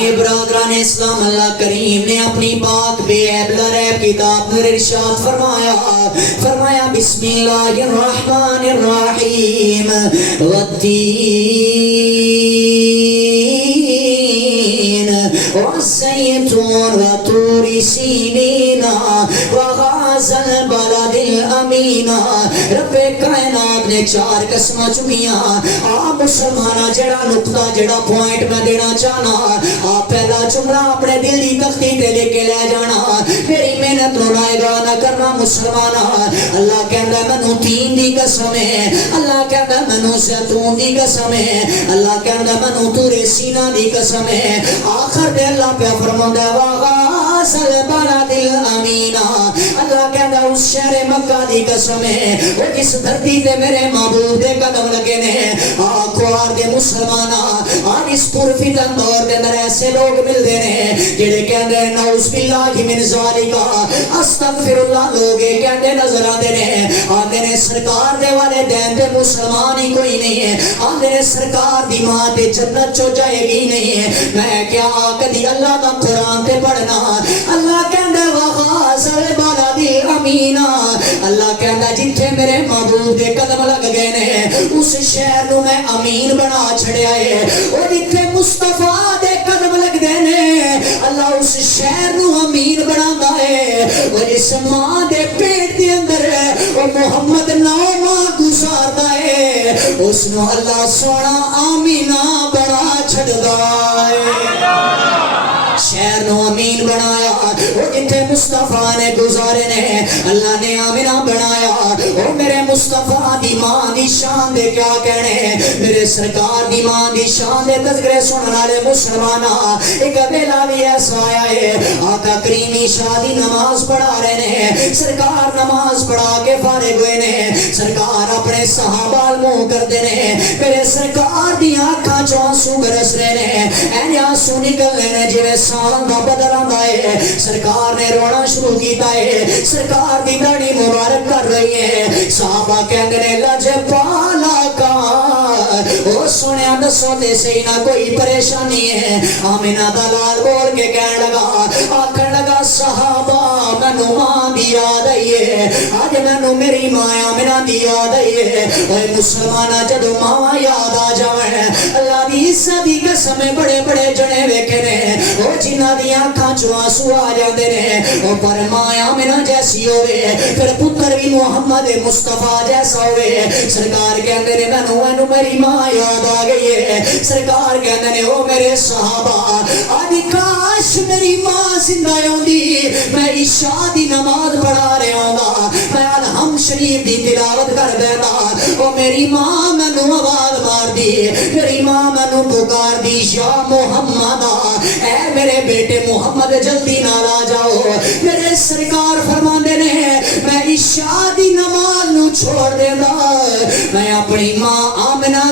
یہ برادران اسلام اللہ کریم نے اپنی پاک بے عیب لریب کتاب میں ارشاد فرمایا بسم اللہ الرحمن الرحیم والتین والزیتون وطور سینین وغاز البلد الامین. رب کائنات نے 4 قسمہ چکیاں. آپ مسلمانہ جڑا نقطہ جڑا پوائنٹ میں دینا چاہنا, آپ پہلا جملہ اپنے دل دی تختی تے لے کے لے جانا. میری محنت لڑائے گا نہ کرنا مسلمانہ. اللہ کہندا مینوں تین دی قسم ہے, اللہ کہندا مینوں زیتون دی قسم ہے, اللہ کہندا مینوں طور سینا دی قسم ہے. آخر تے اللہ پہ فرماوندا وغاز البلد الامین. اللہ کہندا اس شہر مکہ دی قسم ہے وہ جس دھرتی تے میرے محبوب دے قدم لگے نے. آخوار دے مسلمانہ آج اس پرفتن دور دے اندر ایسے لوگ ملدے نے جڑے کہندے نعوذ باللہ من ذالک استغفر اللہ. لوگ کہندے نظر آندے نے, آندے نے سرکار دے والے دین تے مسلمان ہی کوئی نہیں ہے, آندے نے سرکار دی ماں تے جنت چو جائے گی نہیں ہے. میں کیا کدی اللہ دا قرآن تے پڑھنا. اللہ کہندا وغاز البلد الامین. اللہ کہندا جتھے میرے محبوب دے قدم لگ گئے نے اس شہر نو میں امین بنا چھڑیا ہے. اور جتھے مصطفیٰ دے قدم لگ دے نے اللہ اس شہر نو امین بناتا ہے. اور اس ماں دے پیٹ دے اندر وہ محمد 9 ماہ گزارتا ہے, اس نو اللہ سونا آمینہ بنا چھڑدا ہے. شہر نو امین بنایا. وہ جتھے مصطفیٰ نے گزارے نے اللہ نے آمینہ بنایا. وہ میرے مصطفیٰ دی ماں دی شان دے کیا کہنے, میرے سرکار دی ماں دی شان دے تذکرے سنن والے مسلمانہ. ایک ویلا بھی ایسا آیا ہے آقا کریمی شادی نماز پڑھا رہے نے, سرکار نماز پڑھا کے فارغ ہوئے نے. سرکار اپنے صحابہ منہ کرتے نے, میرے سرکار دی آنکھاں چوں آنسو برس رہے نے, این آنسو نکل رہے نے جویں سان دا بدر آندا ہے. سرکار نے رونا شروع کیتا ہے, سرکار دی داڑھی مبارک کر رہی ہے. صحابہ کہندے نے لجپالا کا او سنیا دسو تے صحیح نہ کوئی پریشانی ہے. آمینہ دا لال بول کے کہن لگا, آکھن لگا صحابہ مینوں ماں دی یاد آئی ہے, آج مینوں میری ماں آمینہ دی یاد آئی ہے. اے مسلمانہ جدوں ماں یاد آ جاویں اللہ دی عزت دی قسم بڑے بڑے جنے ویکھے نے او جنہاں دی آنکھاں چوں آنسو آ جاندے نے. او پر ماں آمینہ جیسی ہوے پھر پتر بھی محمد مصطفیٰ جیسا ہوے. سرکار کہندے نے مینوں میری ماں یاد آ گئی ہے. سرکار کہندے نے او میرے صحابہ آج کاش میری ماں زندہ ہوندی, میں عشاء دی نماز پڑھا رہا ہوندا, میں الحم شریف دی تلاوت کر بیٹھا. او میری ماں مینوں آواز مار دی, میری ماں مینوں پکار دی یا محمد, اے میرے بیٹے محمد جلدی نال آ جاؤ. میرے سرکار فرماندے نے میں عشاء دی نماز نو چھوڑ دیندا, میں اپنی ماں آمنہ